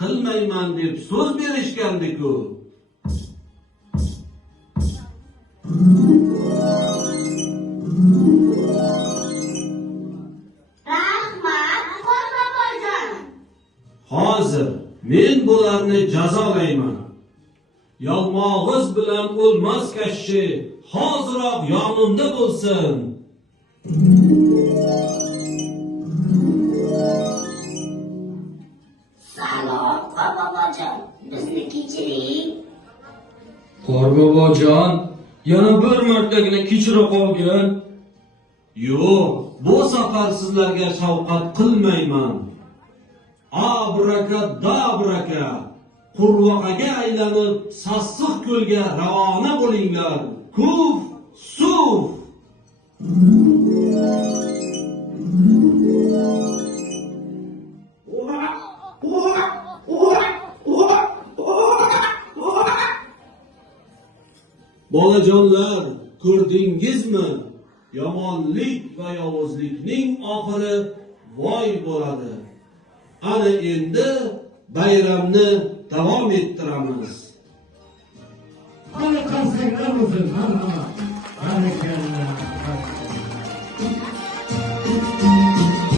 qilmayman deb so'z berishgandiku. Rahmat, Qorbobojon. Hozir men bularni jazolayman. Yalmog'iz bilan o'lmas kishi hoziroq yonimda bo'lsin. Salom, Qorbobojon. Bizni kechiring. Qorbobojon, yana bir martagina kechira qolgin. Yo'q, bu safar sizlarga shafqat qilmayman. Abrakadabraka, qurvaqaga aylanib sassiq ko'lga ravona bo'linglar. Kuf, suf. Bolajonlar, ko'rdingizmi? Yomonlik va yovuzlikning oxiri voy bo'ladi. Ana endi bayramni davom ettiramiz. Hali qasanglar bo'lsin, hamma.